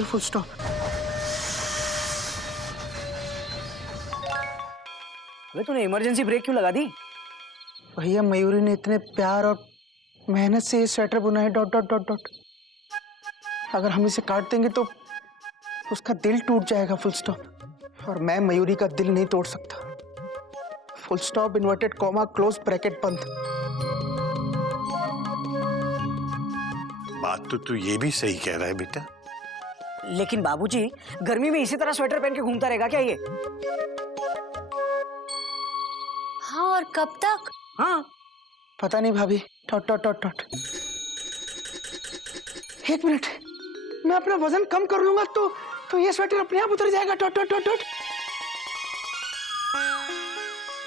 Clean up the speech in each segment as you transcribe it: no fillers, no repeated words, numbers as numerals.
है, full stop. अबे तूने इमरजेंसी ब्रेक क्यों लगा दी? भैया मयूरी ने इतने प्यार और मेहनत से ये स्वेटर बुना है, डॉट डॉट डॉट डॉट। अगर हम इसे काट देंगे तो उसका दिल टूट जाएगा, फुल स्टॉप। और मैं मयूरी का दिल नहीं तोड़ सकता। Full stop, inverted comma, close bracket, बंद। बात तो तू ये भी सही कह रहा है बेटा। लेकिन बाबूजी, गर्मी में इसी तरह स्वेटर पहन के घूमता रहेगा क्या ये? हाँ, और कब तक? हाँ पता नहीं भाभी, डॉट डॉट डॉट डॉट। एक मिनट, मैं अपना वजन कम कर लूंगा तो ये स्वेटर अपने आप उतर जाएगा, डॉट डॉट डॉट डॉट।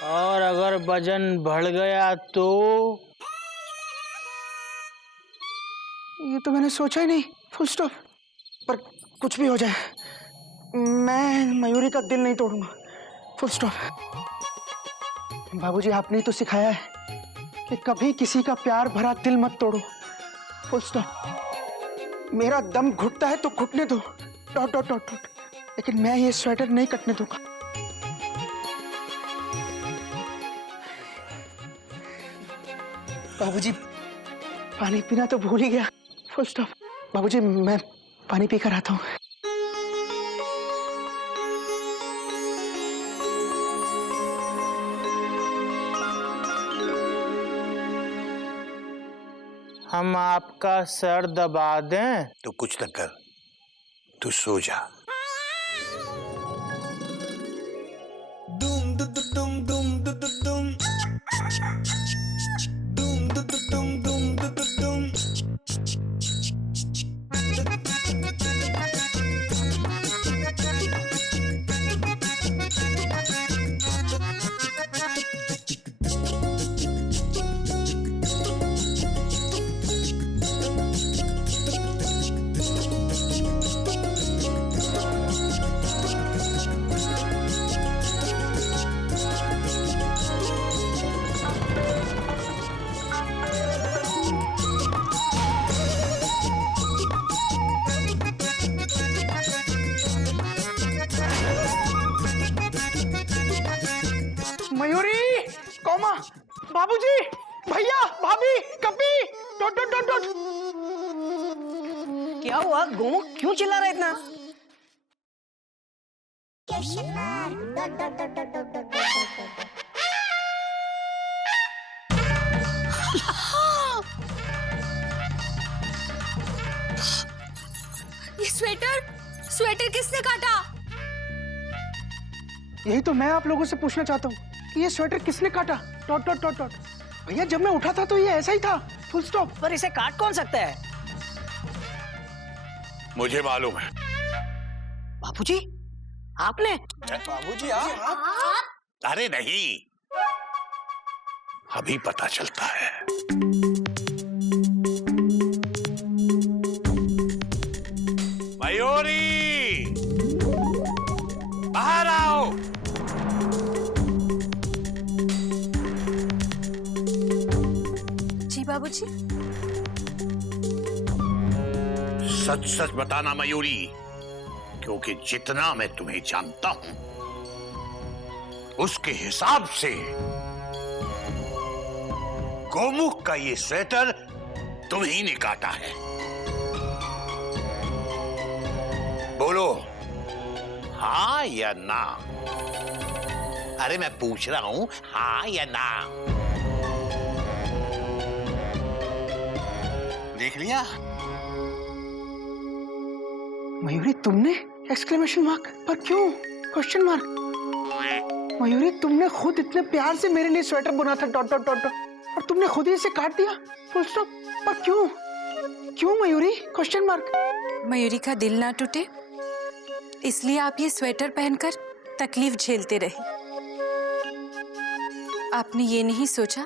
और अगर वजन बढ़ गया तो? ये तो मैंने सोचा ही नहीं, फुल स्टॉप। पर कुछ भी हो जाए, मैं मयूरी का दिल नहीं तोड़ूंगा, फुल स्टॉप। बाबूजी, आपने ही तो सिखाया है कि कभी किसी का प्यार भरा दिल मत तोड़ो, फुल स्टॉप। मेरा दम घुटता है तो घुटने दो, डॉट डॉट डॉट डॉट। लेकिन मैं ये स्वेटर नहीं कटने दूंगा। बाबूजी, पानी पीना तो भूल ही गया, फुल स्टॉप। बाबूजी, मैं पानी पी कर आता हूँ। हम आपका सर दबा दें? तो कुछ न कर, तू सो जा। मयूरी, कॉमा, बाबूजी, भैया, भाभी, कपी, डॉट डॉट डॉट डॉट। क्या हुआ गोमू, क्यों चिल्ला रहा है इतना? ये स्वेटर किसने काटा? यही तो मैं आप लोगों से पूछना चाहता हूँ कि ये स्वेटर किसने काटा, डॉट डॉट डॉट डॉट। भैया, जब मैं उठा था तो ये ऐसा ही था, फुल स्टॉप। पर इसे काट कौन सकता है? मुझे मालूम है। बाबूजी, आपने? बाबूजी, आप? अरे नहीं, अभी पता चलता है। मयूरी, बाहर आओ। जी बाबूजी। सच सच बताना मयूरी, क्योंकि जितना मैं तुम्हें जानता हूं उसके हिसाब से गोमुख का ये स्वेटर तुम ही ने काटा है। बोलो हाँ या ना? अरे मैं पूछ रहा हूं, हाँ या ना? देख लिया? मयूरी, तुमने? Exclamation mark. पर क्यों? Question mark. मयूरी, तुमने खुद इतने प्यार से मेरे लिए स्वेटर बुना था, डॉट डॉट डॉट डॉट, और तुमने खुद ही इसे काट दिया, फुल स्टॉप। पर क्यों? क्यों मयूरी? Question mark. मयूरी का दिल ना टूटे इसलिए आप ये स्वेटर पहनकर तकलीफ झेलते रहे। आपने ये नहीं सोचा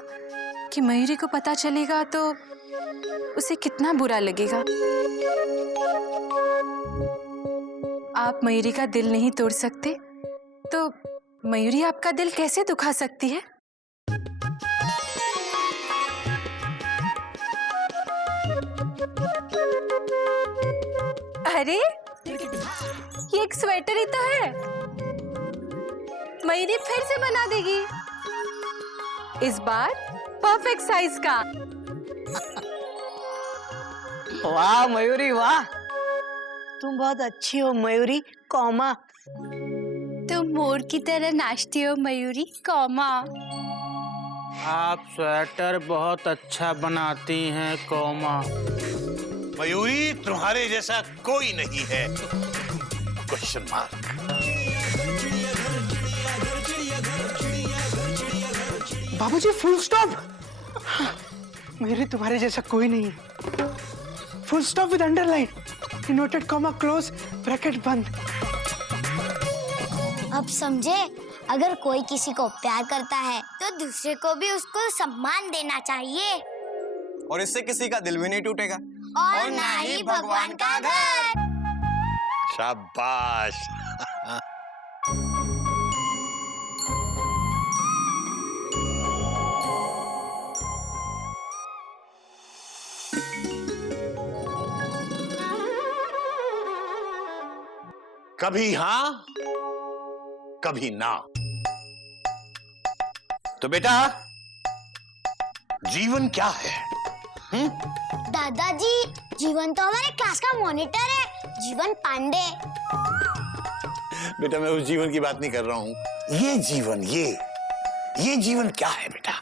कि मयूरी को पता चलेगा तो उसे कितना बुरा लगेगा। आप मयूरी का दिल नहीं तोड़ सकते तो मयूरी आपका दिल कैसे दुखा सकती है? अरे ये एक स्वेटर ही तो है। मयूरी फिर से बना देगी, इस बार परफेक्ट साइज का। वाह मयूरी वाह, तुम बहुत अच्छी हो मयूरी कौमा। तुम मोर की तरह नाचती हो मयूरी कौमा। आप स्वेटर बहुत अच्छा बनाती हैं कौमा। मयूरी तुम्हारे जैसा कोई नहीं है। Question mark. बाबूजी फुल स्टॉप। मेरे तुम्हारे जैसा कोई नहीं है। Full stop with underline, inverted comma, close bracket बंद। अब समझे, अगर कोई किसी को प्यार करता है तो दूसरे को भी उसको सम्मान देना चाहिए, और इससे किसी का दिल भी नहीं टूटेगा, और ना ही भगवान का घर। शाबाश। कभी हाँ कभी ना। तो बेटा जीवन क्या है? दादाजी, जीवन तो हमारे क्लास का मॉनिटर है, जीवन पांडे। बेटा मैं उस जीवन की बात नहीं कर रहा हूं। ये जीवन, ये जीवन क्या है बेटा?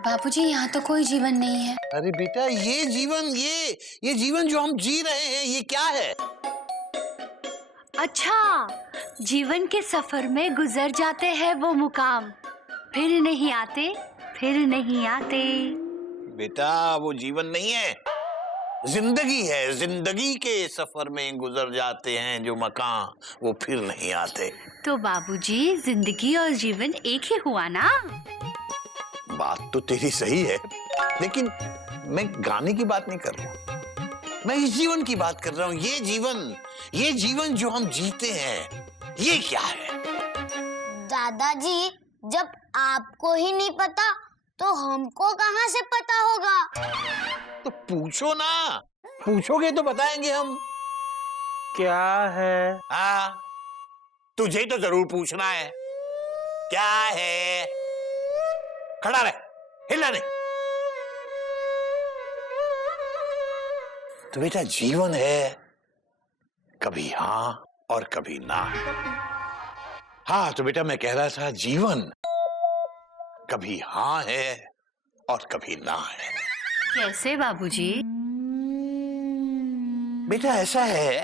बाबूजी यहाँ तो कोई जीवन नहीं है। अरे बेटा ये जीवन, ये जीवन जो हम जी रहे हैं, ये क्या है? अच्छा, जीवन के सफर में गुजर जाते हैं वो मुकाम, फिर नहीं आते, फिर नहीं आते। बेटा वो जीवन नहीं है, जिंदगी है। जिंदगी के सफर में गुजर जाते हैं जो मकाम, वो फिर नहीं आते। तो बाबूजी जिंदगी और जीवन एक ही हुआ ना? बात तो तेरी सही है, लेकिन मैं गाने की बात नहीं कर रहा हूँ, मैं इस जीवन की बात कर रहा हूँ। ये जीवन जो हम जीते हैं, ये क्या है? दादाजी, जब आपको ही नहीं पता तो हमको कहाँ से पता होगा? तो पूछो ना, पूछोगे तो बताएंगे हम। क्या है? हाँ तुझे तो जरूर पूछना है, क्या है? खड़ा रहे, हिलना नहीं। तो बेटा जीवन है कभी हाँ और कभी ना। हाँ तो बेटा मैं कह रहा था जीवन कभी हाँ है और कभी ना है। कैसे बाबूजी? बेटा ऐसा है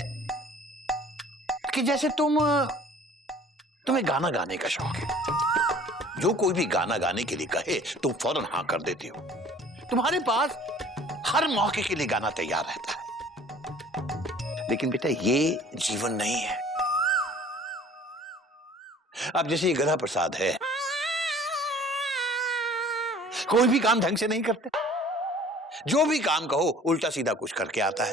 कि जैसे तुम्हें गाना गाने का शौक है, जो कोई भी गाना गाने के लिए कहे तुम फौरन हाँ कर देती हो। तुम्हारे पास हर मौके के लिए गाना तैयार रहता है। लेकिन बेटा ये जीवन नहीं है। अब जैसे ये गधा प्रसाद है, कोई भी काम ढंग से नहीं करते, जो भी काम कहो उल्टा सीधा कुछ करके आता है।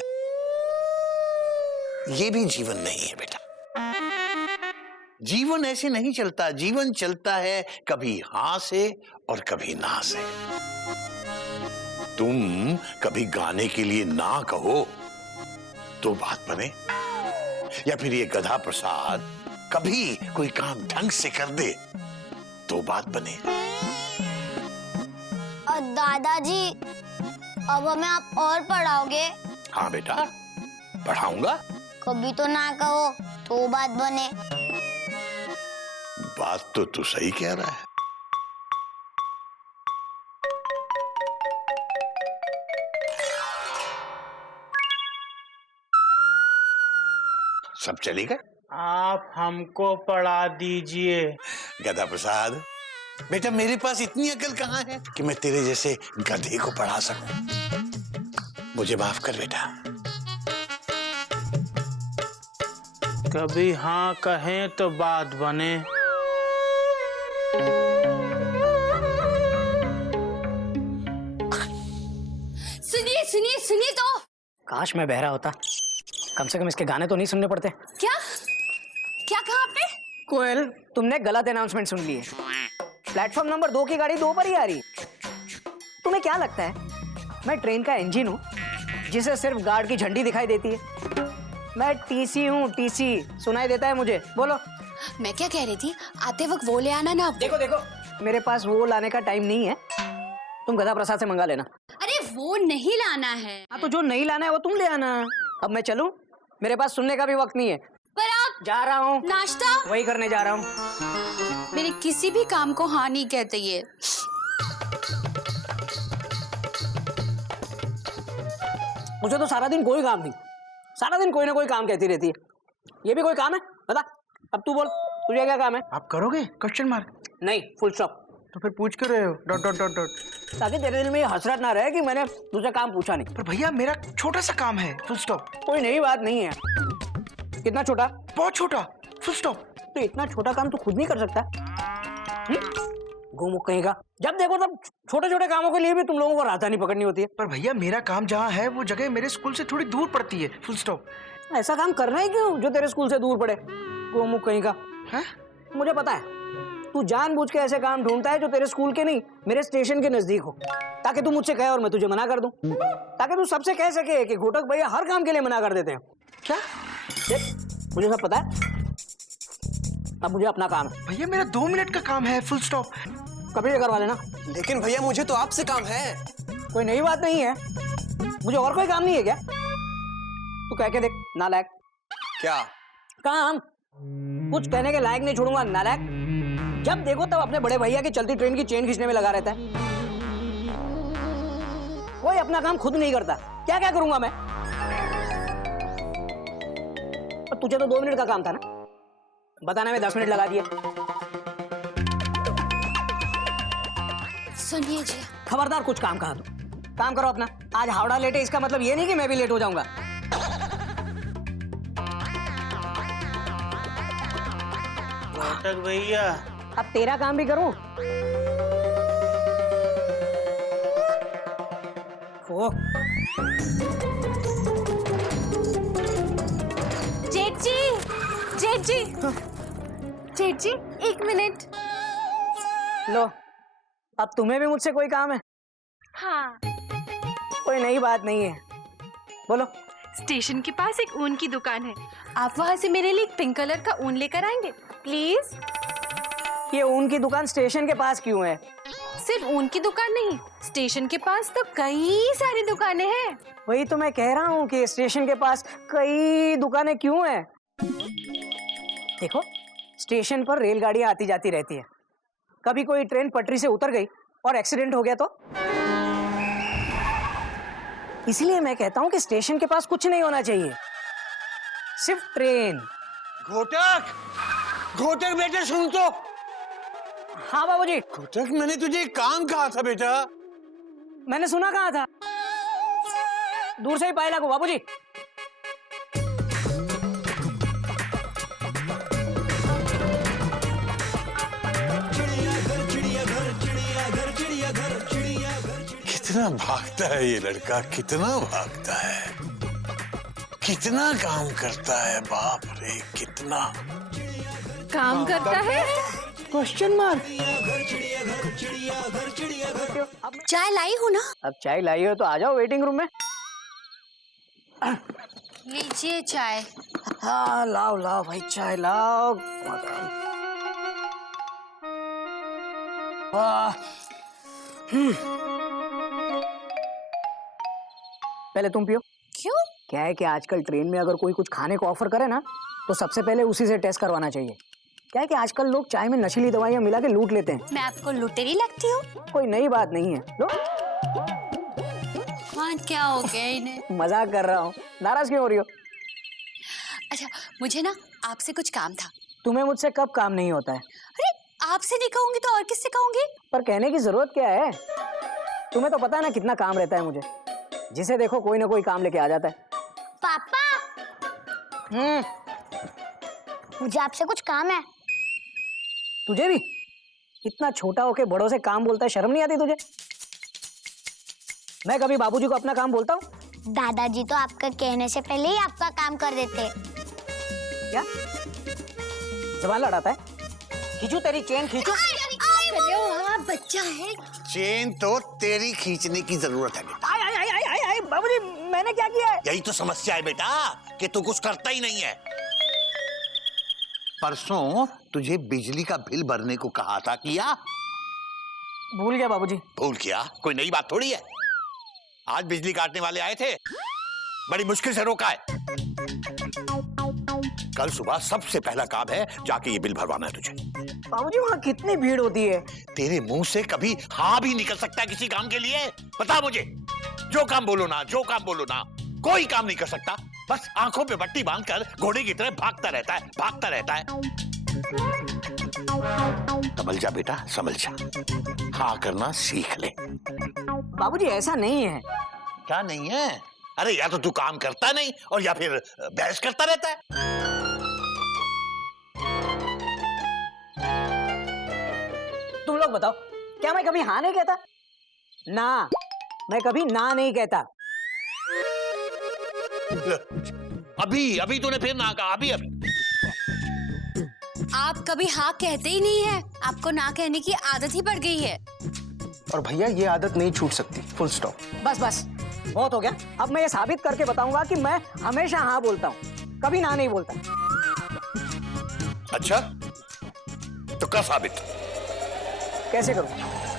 ये भी जीवन नहीं है बेटा। जीवन ऐसे नहीं चलता। जीवन चलता है कभी हाँ से और कभी ना से। तुम कभी गाने के लिए ना कहो तो बात बने, या फिर ये गधा प्रसाद कभी कोई काम ढंग से कर दे तो बात बने। और दादाजी, अब हमें आप और पढ़ाओगे? हाँ बेटा पढ़ाऊंगा। कभी तो ना कहो तो बात बने। बात तो तू सही कह रहा है। सब चलेगा। आप हमको पढ़ा दीजिए। गधा प्रसाद, बेटा मेरे पास इतनी अकल कहाँ है कि मैं तेरे जैसे गधे को पढ़ा सकूं। मुझे माफ कर बेटा। कभी हाँ कहें तो बात बने। सुनिए सुनिए सुनिए तो। काश मैं बहरा होता, कम से कम इसके गाने तो नहीं सुनने पड़ते। क्या क्या कहा आपने? कोयल, तुमने गलत अनाउंसमेंट सुन ली है। प्लेटफॉर्म नंबर 2 की गाड़ी 2 पर ही आ रही। तुम्हें क्या लगता है मैं ट्रेन का इंजन हूँ जिसे सिर्फ गार्ड की झंडी दिखाई देती है? मैं टीसी हूँ, टीसी। सुनाई देता है मुझे, बोलो। मैं क्या कह रही थी, आते वक्त वो ले आना ना। देखो देखो, मेरे पास वो लाने का टाइम नहीं है, तुम गधा प्रसाद से मंगा लेना। अरे वो नहीं लाना है। हाँ तो जो नहीं लाना है वो तुम ले आना। अब मैं चलूं? मेरे पास सुनने का भी वक्त नहीं है। पर आप जा रहा हूँ, नाश्ता। वही करने जा रहा हूँ। मेरे किसी भी काम को हाँ नहीं कहते ये। मुझे तो सारा दिन कोई काम नहीं, सारा दिन कोई ना कोई काम कहती रहती है। ये भी कोई काम है? बता, अब तू बोल, तुझे क्या काम है? आप करोगे? Question mark. नहीं, फुल स्टॉप। तो फिर पूछ क्यों रहे हो? Dot dot dot dot. ताकि तेरे दिल में ये हसरत ना रहे कि मैंने तुझे काम पूछा नहीं। पर भैया मेरा छोटा सा काम है, फुल स्टॉप। कोई नई बात नहीं है। कितना छोटा? बहुत छोटा, फुल स्टॉप। तो इतना छोटा काम तू खुद नहीं कर सकता? गोमुख कहीं का। जब देखो तब छोटे छोटे कामों के लिए भी तुम लोगों को राजधानी पकड़नी होती है। पर भैया मेरा काम जहाँ है वो जगह मेरे स्कूल से थोड़ी दूर पड़ती है, फुल स्टॉप। ऐसा काम करना ही क्यों जो तेरे स्कूल से दूर पड़े? गोमुख कहीं का। है? मुझे पता है, तू जानबूझ के ऐसे काम ढूंढता है जो तेरे स्कूल के नहीं, मेरे स्टेशन के नजदीक हो, ताकि तू मुझसे कहे और मैं तुझे मना कर दूं, ताकि तू सबसे कह सके कि घोटक भैया हर काम के लिए मना कर देते हैं। क्या? देख, मुझे सब पता है। अब मुझे अपना काम है। भैया मेरा 2 मिनट का काम है, फुल स्टॉप। कभी करवा लेना। लेकिन भैया मुझे तो आपसे काम है। कोई नई बात नहीं है, मुझे और कोई काम नहीं है क्या? तू कह के देख, नालायक। क्या? काम कुछ कहने के लायक नहीं छोड़ूंगा, नालायक। जब देखो तब अपने बड़े भैया की चलती ट्रेन की चेन खींचने में लगा रहता है। कोई अपना काम खुद नहीं करता, क्या क्या करूंगा मैं? और तुझे तो 2 मिनट का काम था ना, बताने में 10 मिनट लगा दिए। सुनिए जी, खबरदार कुछ काम कहा तू। काम करो अपना। आज हावड़ा लेटे इसका मतलब ये नहीं कि मैं भी लेट हो जाऊंगा। घोटक भैया, अब तेरा काम भी करूं? ओ, जेठ जी, जेठ जी, जेठ जी, 1 मिनट। लो, अब तुम्हें भी मुझसे कोई काम है? हाँ, कोई नई बात नहीं है, बोलो। स्टेशन के पास एक ऊन की दुकान है, आप वहाँ से मेरे लिए एक पिंक कलर का ऊन लेकर आएंगे प्लीज। ये ऊन की दुकान स्टेशन के पास क्यों है? सिर्फ ऊन की दुकान नहीं, स्टेशन के पास तो कई सारी दुकानें हैं। वही तो मैं कह रहा हूँ कि स्टेशन के पास कई दुकानें क्यों हैं? देखो, स्टेशन पर रेलगाड़ियां आती जाती रहती है। कभी कोई ट्रेन पटरी से उतर गई और एक्सीडेंट हो गया तो? इसलिए मैं कहता हूँ कि स्टेशन के पास कुछ नहीं होना चाहिए, सिर्फ ट्रेन। घोटक, घोटक बेटा सुन तो। हाँ बाबूजी। घोटक, मैंने तुझे एक काम कहा था बेटा। मैंने सुना कहा था, दूर से ही पाए लागू बाबूजी। कितना भागता है ये लड़का, कितना भागता है, कितना काम करता है, बाप रे कितना काम करता है। Question mark. चाय लाई हूँ ना? अब चाय लाई हो तो आ जाओ वेटिंग रूम में। लीजिए चाय। हाँ लाओ लाओ भाई, चाय लाओ। वाह। पहले तुम पियो। क्यों? क्या है कि आजकल ट्रेन में अगर कोई कुछ खाने को ऑफर करे ना, तो सबसे पहले उसी से टेस्ट करवाना चाहिए। क्या है कि आजकल लोग चाय में नशीली दवाइयां मिला के लूट लेते हैं। मैं आपको लुटेरी लगती हूँ? कोई नई बात नहीं है। लो, हाँ, क्या हो गया इन्हें? मजाक कर रहा हूँ, नाराज क्यों हो रही हो? अच्छा, मुझे ना आपसे कुछ काम था। तुम्हें मुझसे कब काम नहीं होता है? अरे, आपसे नहीं कहूंगी तो और किससे कहूंगी? पर कहने की जरूरत क्या है? तुम्हें तो पता है ना कितना काम रहता है मुझे। जिसे देखो कोई ना कोई काम लेके आ जाता है। पापा, मुझे आपसे कुछ काम है। तुझे भी? इतना छोटा होके बड़ों से काम बोलता है, शर्म नहीं आती तुझे? मैं कभी बाबूजी को अपना काम बोलता हूँ? दादाजी तो आपका कहने से पहले ही आपका काम कर देते। क्या जबान लड़ाता है? खींचू तेरी चेन, खींचू। बच्चा है। चेन तो तेरी खींचने की जरूरत है बेटा। बाबूजी, मैंने क्या किया है? यही तो समस्या है बेटा कि तू कुछ करता ही नहीं है। परसों तुझे बिजली का बिल भरने को कहा था, किया? भूल गया बाबूजी। भूल किया? कोई नई बात थोड़ी है। आज बिजली काटने वाले आए थे, बड़ी मुश्किल से रोका है। कल सुबह सबसे पहला काम है जाके ये बिल भरवाना है तुझे। बाबूजी वहाँ कितनी भीड़ होती है। तेरे मुंह से कभी हाँ भी निकल सकता है किसी काम के लिए? बता मुझे। जो काम बोलो ना, जो काम बोलो ना, कोई काम नहीं कर सकता। बस आंखों पे पट्टी बांधकर घोड़े की तरह भागता रहता है, भागता रहता है। संभल जा बेटा, संभल जा। हाँ करना सीख ले। बाबूजी ऐसा नहीं है। क्या नहीं है? अरे या तो तू काम करता नहीं और या फिर बहस करता रहता है। तुम लोग बताओ, क्या मैं कभी हाँ नहीं कहता? ना, मैं कभी ना नहीं कहता। अभी तूने फिर ना कहा, अभी। आप कभी हाँ कहते ही नहीं है, आपको ना कहने की आदत ही पड़ गई है। और भैया ये आदत नहीं छूट सकती, फुल स्टॉप। बस बस बहुत हो गया। अब मैं ये साबित करके बताऊंगा कि मैं हमेशा हाँ बोलता हूँ, कभी ना नहीं बोलता। अच्छा तो कर साबित। कैसे करूँ?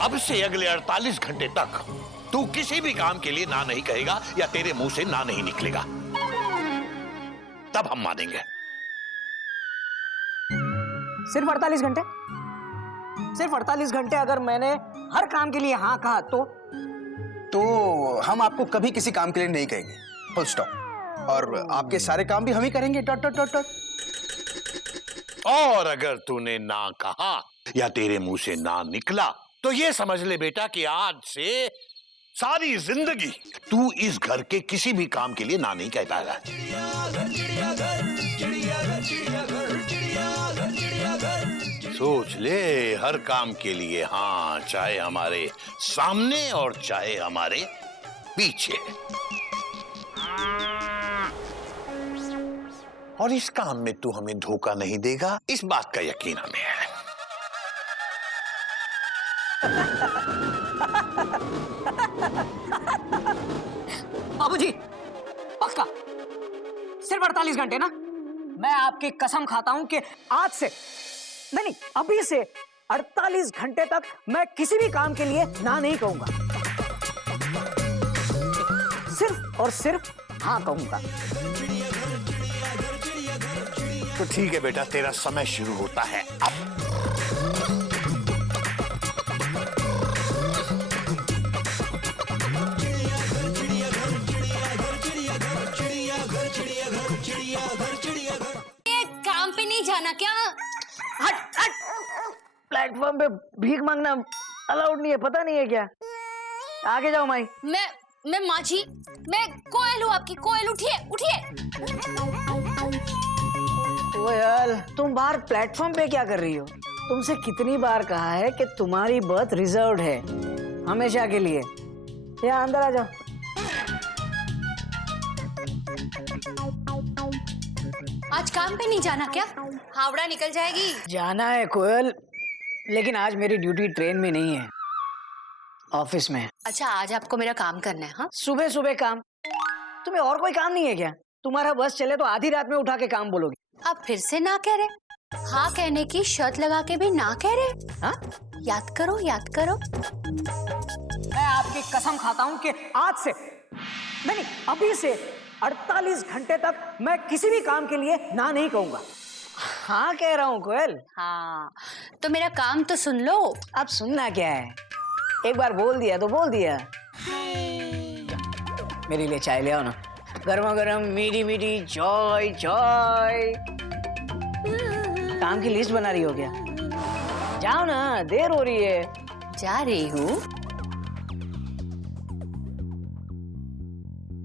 अब से अगले 48 घंटे तक तू किसी भी काम के लिए ना नहीं कहेगा या तेरे मुंह से ना नहीं निकलेगा, तब हम मानेंगे। सिर्फ 48 घंटे? सिर्फ 48 घंटे अगर मैंने हर काम के लिए हाँ कहा तो हम आपको कभी किसी काम के लिए नहीं कहेंगे, फुल स्टॉप। और आपके सारे काम भी हम ही करेंगे, डॉट डॉट डॉट डॉट। और अगर तूने ना कहा या तेरे मुंह से ना निकला तो ये समझ ले बेटा कि आज से सारी जिंदगी तू इस घर के किसी भी काम के लिए ना नहीं कह पाएगा। सोच ले, हर काम के लिए हाँ, चाहे हमारे सामने और चाहे हमारे पीछे। और इस काम में तू हमें धोखा नहीं देगा, इस बात का यकीन हमें है। बाबूजी पक्का सिर्फ 48 घंटे ना? मैं आपकी कसम खाता हूं कि आज से नहीं, अभी से 48 घंटे तक मैं किसी भी काम के लिए ना नहीं कहूंगा, सिर्फ और सिर्फ हाँ कहूंगा। तो ठीक है बेटा, तेरा समय शुरू होता है अब। काम पे नहीं जाना क्या? हट हट, प्लेटफॉर्म पे भीख मांगना अलाउड नहीं है, पता नहीं है क्या? आगे जाओ माई। मैं माँ जी, मैं कोयल हूँ आपकी, कोयल। उठिए उठिए। कोयल, तुम बाहर प्लेटफॉर्म पे क्या कर रही हो? तुमसे कितनी बार कहा है कि तुम्हारी बर्थ रिजर्व्ड है हमेशा के लिए। यहाँ अंदर आ जाओ। आज काम पे नहीं जाना क्या? हावड़ा निकल जाएगी। जाना है कोयल, लेकिन आज मेरी ड्यूटी ट्रेन में नहीं है, ऑफिस में है। अच्छा, आज आपको मेरा काम करना है? हाँ, सुबह सुबह काम? तुम्हें और कोई काम नहीं है क्या? तुम्हारा बस चले तो आधी रात में उठा के काम बोलोगे। आप फिर से ना कह रहे? हाँ कहने की शर्त लगा के भी ना कह रहे? हाँ? याद करो, याद करो। मैं आपकी कसम खाता हूँ कि आज से नहीं, अभी से 48 घंटे तक मैं किसी भी काम के लिए ना नहीं कहूंगा। हाँ कह रहा हूँ कोयल। हाँ, तो मेरा काम तो सुन लो। अब सुनना क्या है? एक बार बोल दिया तो बोल दिया। मेरे लिए चाय ले आओ ना, गर्मा गर्म मीठी मीठी चाय। चाय काम की लिस्ट बना रही हो क्या? जाओ ना, देर हो रही है। जा रही हूँ।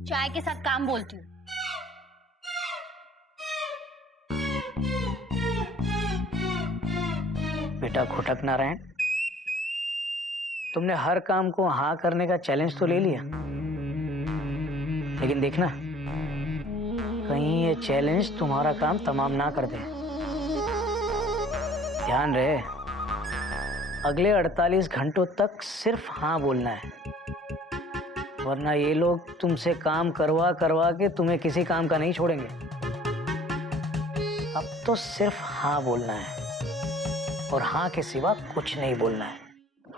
चाय के साथ काम बोलती हूँ। बेटा खुटक नारायण, तुमने हर काम को हाँ करने का चैलेंज तो ले लिया, लेकिन देखना कहीं ये चैलेंज तुम्हारा काम तमाम ना कर दे। ध्यान रहे, अगले 48 घंटों तक सिर्फ हाँ बोलना है, वरना ये लोग तुमसे काम करवा करवा के तुम्हें किसी काम का नहीं छोड़ेंगे। अब तो सिर्फ हाँ बोलना है और हाँ के सिवा कुछ नहीं बोलना है।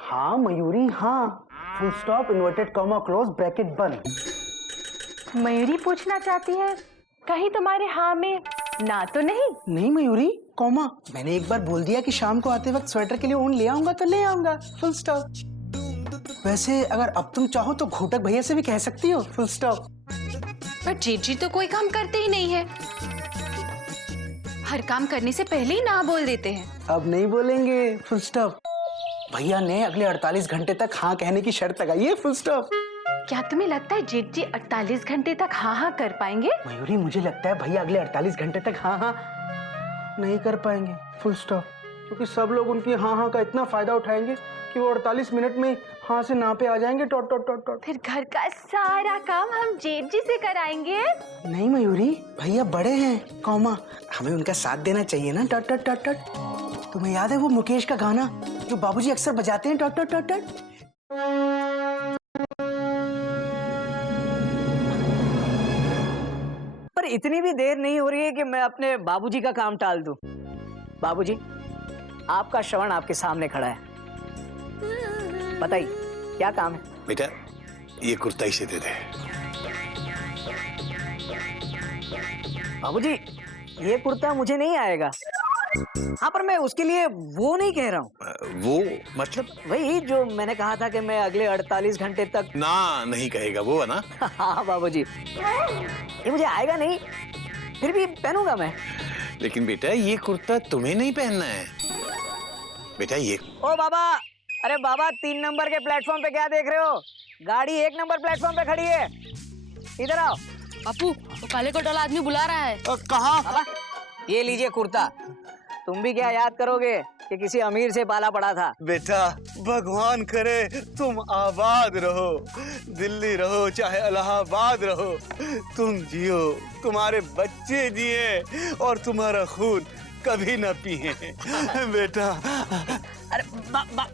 हाँ मयूरी हाँ, full stop, inverted comma close, bracket बंद। मयूरी पूछना चाहती है कहीं तुम्हारे हाँ में ना तो नहीं? नहीं मयूरी, कॉमा, मैंने एक बार बोल दिया कि शाम को आते वक्त स्वेटर के लिए ऊन ले आऊंगा तो ले आऊंगा, फुल स्टॉप। वैसे अगर अब तुम चाहो तो घोटक भैया से भी कह सकती हो, फुल स्टॉप। पर जेठी तो कोई काम करते ही नहीं है, हर काम करने से पहले ही ना बोल देते हैं। अब नहीं बोलेंगे, फुल स्टॉप। भैया ने अगले 48 घंटे तक हाँ कहने की शर्त लगाई है, फुल स्टॉप। क्या तुम्हें लगता है जेठ जी 48 घंटे तक हाँ हाँ कर पाएंगे? मयूरी मुझे लगता है भैया अगले 48 घंटे तक हाँ हाँ नहीं कर पाएंगे, फुल स्टॉप। क्योंकि सब लोग उनकी हाँ हाँ का इतना फायदा उठाएंगे कि वो 48 मिनट में हाँ से ना पे आ जाएंगे, डॉट डॉट डॉट डॉट। फिर घर का सारा काम हम जेठ जी से कराएंगे। नहीं मयूरी, भैया बड़े हैं, कॉमा, हमें उनका साथ देना चाहिए ना, डॉट डॉट डॉट डॉट। तुम्हें याद है वो मुकेश का गाना जो बाबूजी अक्सर बजाते हैं, डॉट डॉट डॉट डॉट? पर इतनी भी देर नहीं हो रही है कि मैं अपने बाबूजी का काम टाल दूं। बाबूजी, आपका श्रवण आपके सामने खड़ा है, बताइए क्या काम है? बेटा ये कुर्ता इसे दे दे। बाबूजी, ये कुर्ता मुझे नहीं आएगा। हाँ, पर मैं उसके लिए वो नहीं कह रहा हूँ। वो मतलब? वही जो मैंने कहा था कि मैं अगले 48 घंटे तक ना नहीं कहेगा वो है ना? हाँ बाबूजी, ये मुझे आएगा नहीं, फिर भी पहनूंगा मैं। लेकिन बेटा ये कुर्ता तुम्हें नहीं पहनना है बेटा। ये ओ बाबा, अरे बाबा 3 नंबर के प्लेटफॉर्म पे क्या देख रहे हो? गाड़ी 1 नंबर प्लेटफॉर्म पे खड़ी है, इधर आओ। बापू, वो काले कोट वाला आदमी बुला रहा है। कहाँ? बाबा ये लीजिए कुर्ता। तुम भी क्या याद करोगे कि किसी अमीर से पाला पड़ा था? बेटा भगवान करे तुम आबाद रहो, दिल्ली रहो चाहे इलाहाबाद रहो, तुम जियो, तुम्हारे बच्चे जिए और तुम्हारा खून कभी न पिए बेटा। अरे बाबा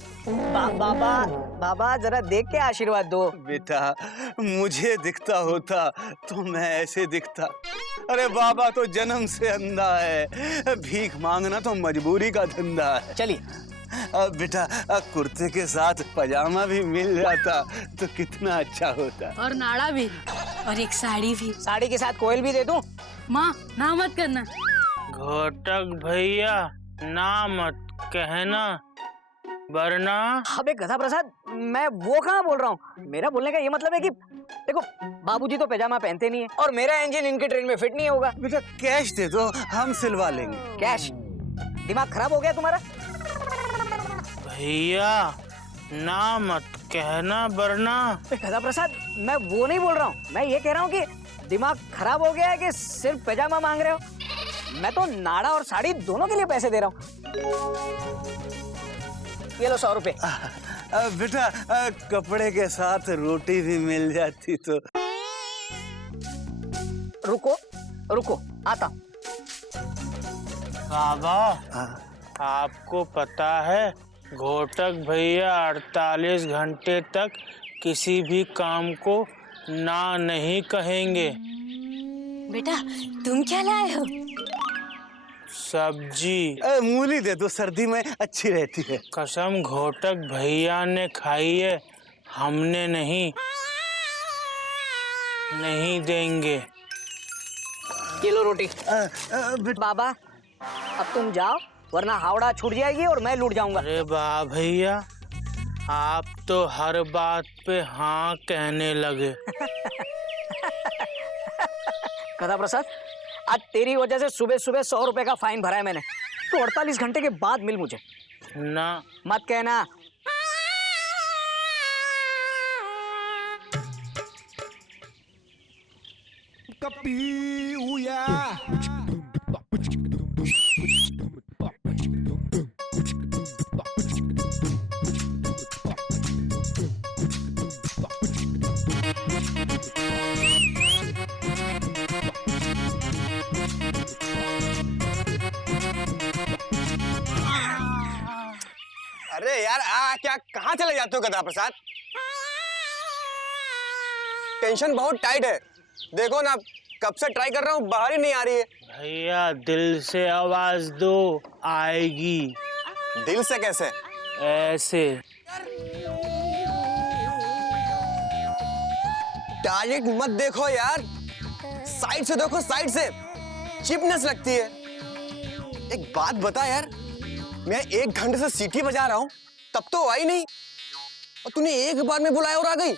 बाबा जरा देख के आशीर्वाद दो। बेटा मुझे दिखता होता तो मैं ऐसे दिखता। अरे बाबा तो जन्म से अंधा है, भीख मांगना तो मजबूरी का धंधा है। चलिए बेटा कुर्ते के साथ पजामा भी मिल जाता तो कितना अच्छा होता। और नाड़ा भी, और एक साड़ी भी। साड़ी के साथ कोयल भी दे दूं? माँ ना मत करना। घोटक भैया ना मत कहना वरना। अबे गधा प्रसाद, मैं वो कहाँ बोल रहा हूँ। मेरा बोलने का ये मतलब है कि देखो बाबूजी तो पैजामा पहनते नहीं है और मेरा इंजन इनके ट्रेन में फिट नहीं होगा। बेटा कैश दे दो, हम सिलवा लेंगे। कैश? दिमाग खराब हो गया तुम्हारा? भैया ना मत कहना वरना। गधा प्रसाद, मैं वो नहीं बोल रहा हूँ, मैं ये कह रहा हूँ कि दिमाग खराब हो गया है कि सिर्फ पैजामा मांग रहे हो? मैं तो नाड़ा और साड़ी दोनों के लिए पैसे दे रहा हूँ। ये लो 100 रुपए। बेटा कपड़े के साथ रोटी भी मिल जाती तो। रुको रुको, आता हूँ। बाबा आपको पता है घोटक भैया 48 घंटे तक किसी भी काम को ना नहीं कहेंगे। बेटा तुम क्या लाए हो? सब्जी। मूली दे दो, सर्दी में अच्छी रहती है। कसम घोटक भैया ने खाई है, हमने नहीं। नहीं देंगे। ये लो रोटी। बाबा अब तुम जाओ वरना हावड़ा छूट जाएगी और मैं लूट जाऊंगा। अरे वाह भैया, आप तो हर बात पे हाँ कहने लगे। गधा प्रसाद, आज तेरी वजह से सुबह सुबह 100 रुपए का फाइन भरा है मैंने, तो 48 घंटे के बाद मिल मुझे। ना मत कहना। अरे यार क्या कहाँ चले जाते हो गधा प्रसाद? टेंशन बहुत टाइट है। देखो ना, कब से ट्राई कर रहा हूँ, बाहर ही नहीं आ रही है। भैया दिल से आवाज दो, आएगी। दिल से कैसे? ऐसे। डायरेक्ट मत देखो यार, साइड से देखो, साइड से। चिपनेस लगती है। एक बात बता यार, मैं 1 घंटे से सीटी बजा रहा हूँ, तब तो आई नहीं, और तूने एक बार में बुलाया और आ गई।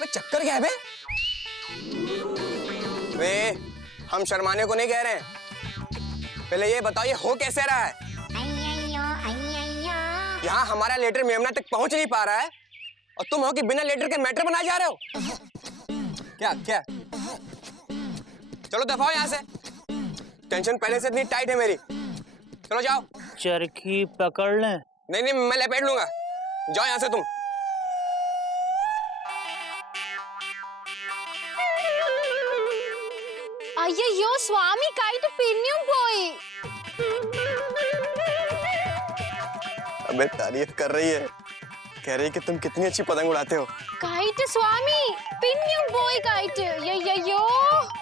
मैं चक्कर क्या है बे? हम शर्माने को नहीं कह रहे हैं। पहले ये बताओ, ये हो कैसे रहा है? यहाँ हमारा लेटर मेमना तक पहुंच नहीं पा रहा है, और तुम हो कि बिना लेटर के मैटर बनाए जा रहे हो। क्या क्या? चलो दफा हो यहाँ से। टेंशन पहले से इतनी टाइट है मेरी। चलो जाओ। चरखी पकड़ लें? नहीं नहीं, मैं लपेट लूंगा। जाओ यहाँ से तुम। అయ్యయ్యో స్వామి కైట్ పిన్యం పోయి अबे तारीफ कर रही है, कह रही है कि तुम कितनी अच्छी पतंग उड़ाते हो। కైట్ స్వామి పిన్యం పోయి కైట్ అయ్యయ్యో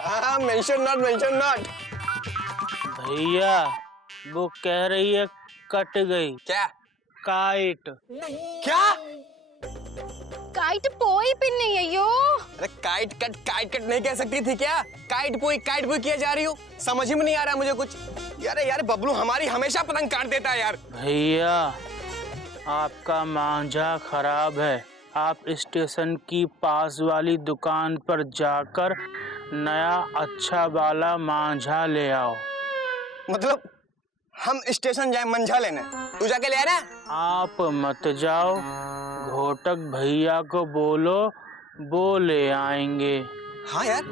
हाँ, मेंशन नॉट। भैया वो कह रही है कट गई। क्या? काइट। क्या? కైట్ పోయి పిన్ని అయ్యో अरे काइट कट नहीं कह सकती थी क्या? काइट पुई किया जा रही हो, समझ ही में नहीं आ रहा मुझे कुछ। यार बबलू हमारी हमेशा पतंग काट देता है यार। भैया आपका मांझा खराब है, आप स्टेशन की पास वाली दुकान पर जाकर नया अच्छा वाला मांझा ले आओ। मतलब हम स्टेशन जाए मंझा लेने, तू जाके ले आ रहा है? आप मत जाओ, घोटक भैया को बोलो, वो ले आएंगे। हाँ यार,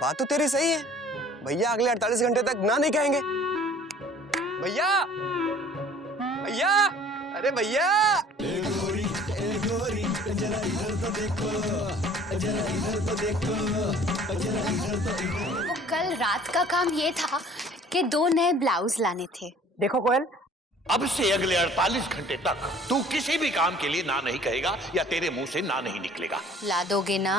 बात तो तेरी सही है। भैया अगले 48 घंटे तक ना नहीं कहेंगे। भैया भैया, अरे भैया। वो कल रात का काम ये था कि 2 नए ब्लाउज लाने थे। देखो कोयल, अब से अगले 48 घंटे तक तू किसी भी काम के लिए ना नहीं कहेगा या तेरे मुंह से ना नहीं निकलेगा। ला दोगे ना?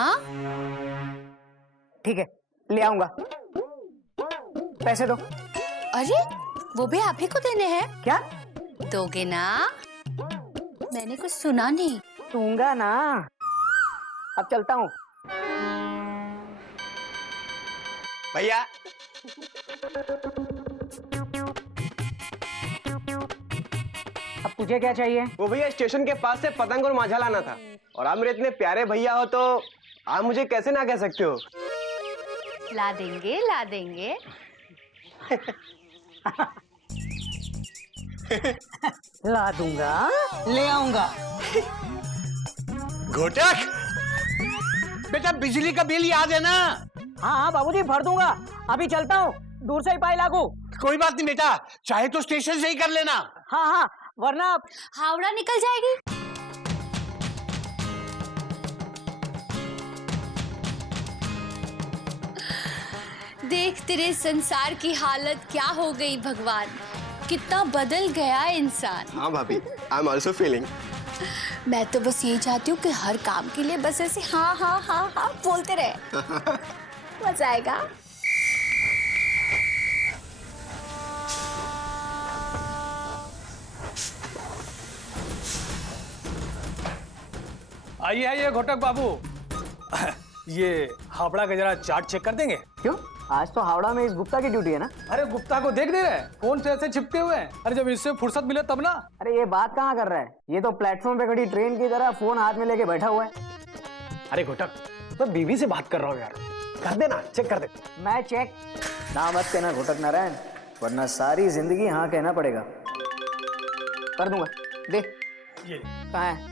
ठीक है, ले आऊंगा। पैसे दो। अरे वो भी आप ही को देने हैं? क्या? दोगे ना? मैंने कुछ सुना नहीं। दूंगा ना। अब चलता हूँ। भैया अब तुझे क्या चाहिए? वो भैया स्टेशन के पास से पतंग और मांझा लाना था, और आप मेरे इतने प्यारे भैया हो तो आप मुझे कैसे ना कह सकते हो। ला देंगे, ला देंगे। ला दूंगा, ले आऊंगा। घोटक, बेटा बिजली का बिल याद है ना? हाँ बाबूजी, भर दूंगा। अभी चलता हूँ, दूर से ही पाई लागू। कोई बात नहीं बेटा, चाहे तो स्टेशन से ही कर लेना। हाँ, वरना हावड़ा निकल जाएगी। देख तेरे संसार की हालत क्या हो गई भगवान, कितना बदल गया इंसान। हाँ भाभी, आई एम ऑल्सो फीलिंग। मैं तो बस यही चाहती हूँ कि हर काम के लिए बस ऐसे हाँ हाँ हाँ हाँ बोलते रहे। मजा आएगा। आइए आइए घोटक बाबू, ये हावड़ा का जरा चार्ट चेक कर देंगे? क्यों? आज तो हावड़ा में इस गुप्ता की ड्यूटी है ना। अरे गुप्ता को देख नहीं रहे, फोन से ऐसे चिपके हुए हैं। अरे जब इससे फुर्सत मिले तब ना। अरे ये बात कहाँ कर रहा है, ये तो प्लेटफॉर्म पे खड़ी ट्रेन की तरह फोन हाथ में लेके बैठा हुआ है। अरे घोटक, तो बीवी से बात कर रहा हूँ यार, कर देना, चेक कर दे। मैं चेक ना मत कहना घोटक नारायण, वरना सारी जिंदगी हाँ कहना पड़ेगा। कर दूंगा, दे। ये कहाँ है?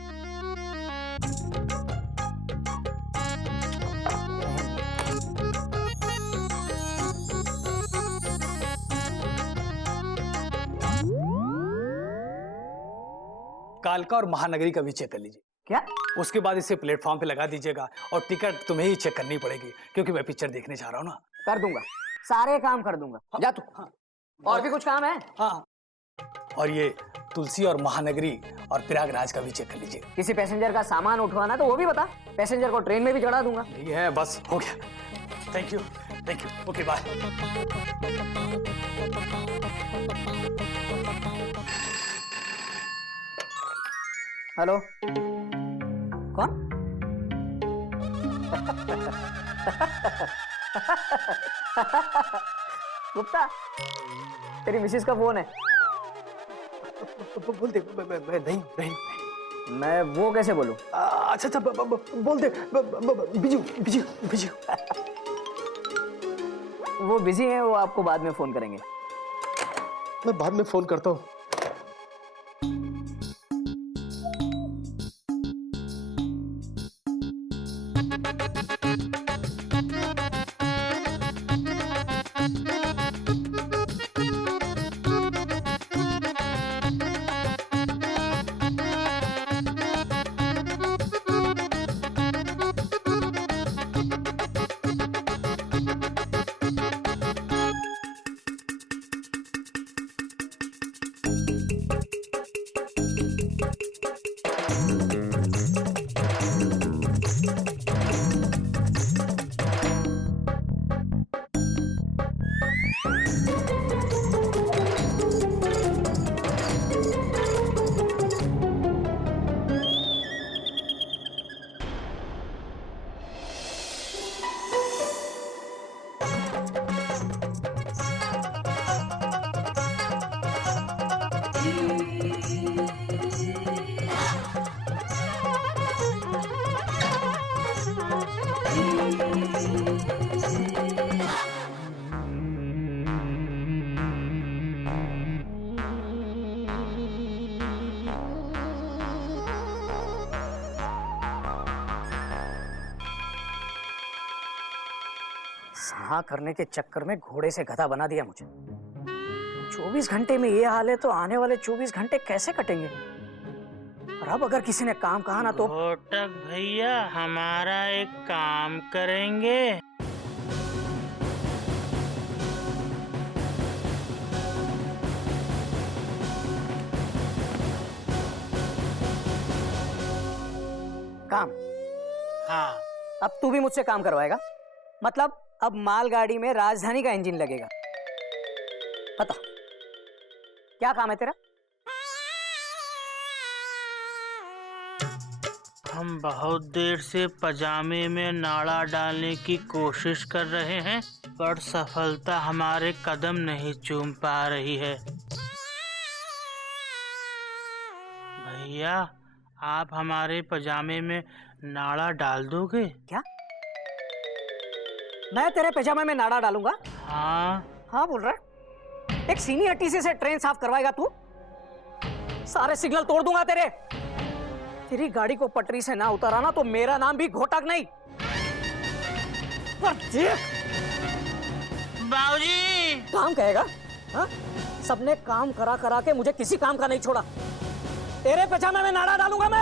कालका और महानगरी का भी चेक कर लीजिए। क्या? उसके बाद इसे प्लेटफॉर्म पे लगा दीजिएगा, और टिकट तुम्हें ही चेक करनी पड़ेगी क्योंकि मैं पिक्चर देखने जा रहा हूँ ना। कर दूंगा, सारे काम कर दूंगा। जा तू। हाँ। और भी कुछ काम है? हाँ, और ये तुलसी और महानगरी और प्रयागराज का भी चेक कर लीजिए। किसी पैसेंजर का सामान उठवाना तो वो भी बता, पैसेंजर को ट्रेन में भी चढ़ा दूंगा। नहीं है, बस हो गया। Thank you, okay bye. Hello, कौन? गुप्ता, तेरी मिसेस का फोन है। बोल दे। नहीं। मैं वो कैसे बोलूं? अच्छा बोल दे। बिजू। वो बिजी हैं, वो आपको बाद में फोन करेंगे। मैं बाद में फोन करता हूँ। हाँ करने के चक्कर में घोड़े से गधा बना दिया मुझे। 24 घंटे में ये हाल है तो आने वाले 24 घंटे कैसे कटेंगे? और अब अगर किसी ने काम कहा ना तो। घोटक भैया, हमारा एक काम करेंगे? काम? हाँ। अब तू भी मुझसे काम करवाएगा? मतलब अब मालगाड़ी में राजधानी का इंजन लगेगा। बता क्या काम है तेरा? हम बहुत देर से पजामे में नाड़ा डालने की कोशिश कर रहे हैं, पर सफलता हमारे कदम नहीं चूम पा रही है। भैया, आप हमारे पजामे में नाड़ा डाल दोगे? क्या? मैं तेरे पैजामे में नाड़ा डालूंगा? हाँ बोल रहा है। एक सीनियर टीसी से ट्रेन साफ करवाएगा तू? सारे सिग्नल तोड़ दूंगा तेरे। तेरी गाड़ी को पटरी से ना उतारा ना तो मेरा नाम भी घोटक नहीं। बाबूजी! काम कहेगा? हाँ? सबने काम करा करा के मुझे किसी काम का नहीं छोड़ा। तेरे पैजामे में नाड़ा डालूंगा मैं।